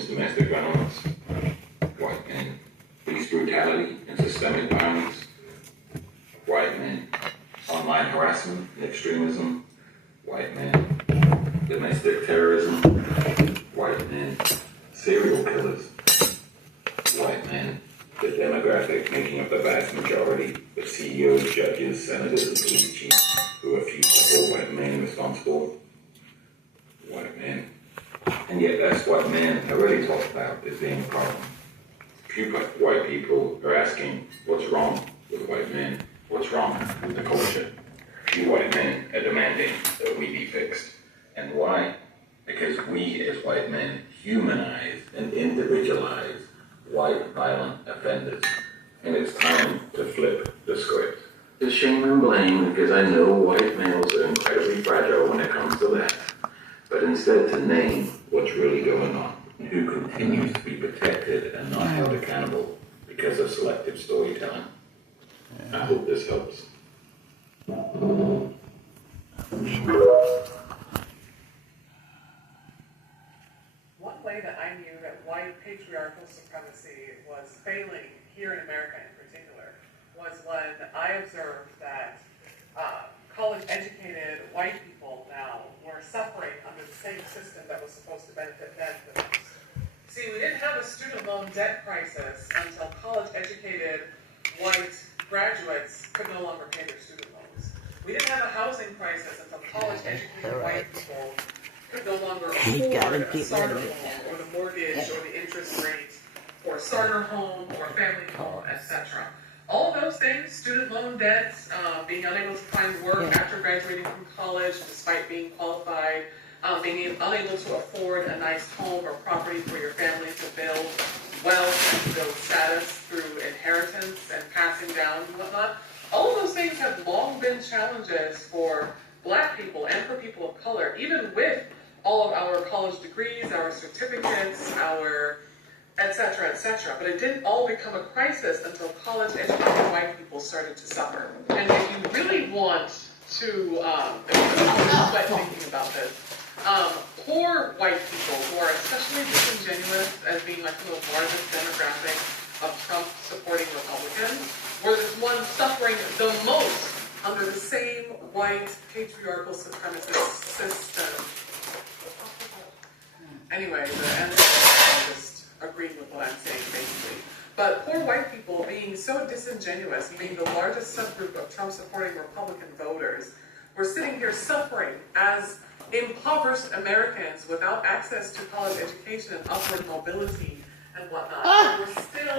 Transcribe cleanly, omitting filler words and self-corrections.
witness domestic violence, white men. Police brutality and systemic violence, white men. Online harassment and extremism, white men. Domestic terrorism, white men. Serial killers, white men. The demographic making up the vast majority of CEOs, judges, senators, and police chiefs who are few several white men responsible, white men. And yet that's what men are really talked about as being a problem. Few white people are asking, what's wrong with white men? What's wrong with the culture? Few white men are demanding that we be fixed. And why? Because we as white men humanize and individualize white violent offenders. And it's time to flip the script. To shame and blame, because I know white males are incredibly fragile when it comes to that. But instead to name what's really going on, and who continues to be protected and not held accountable because of selective storytelling. I hope this helps. One way that I knew that white patriarchal supremacy was failing here in America in particular was when I observed that college-educated white people now were suffering under the same system that was supposed to benefit them the most. See, we didn't have a student loan debt crisis until college-educated white graduates could no longer pay their student loans. We didn't have a housing crisis until college-educated white people could no longer afford a starter home or the mortgage or the interest rate for a starter home or a family home, etc. All of those things, student loan debts, being unable to find work after graduating from college despite being qualified, being unable to afford a nice home or property for your family to build wealth and build status through inheritance and passing down and whatnot. All of those things have long been challenges for Black people and for people of color, even with all of our college degrees, our certificates, our etc., etc. But it didn't all become a crisis until college-educated white people started to suffer. And if you really want to, sweat thinking about this, poor white people who are especially disingenuous as being like the largest demographic of Trump-supporting Republicans, were the ones suffering the most under the same white patriarchal supremacist system. Anyway, the end of it, just agreeing with what I'm saying, basically. But poor white people being so disingenuous, being the largest subgroup of Trump-supporting Republican voters, were sitting here suffering as impoverished Americans without access to college education and upward mobility and whatnot. And we're still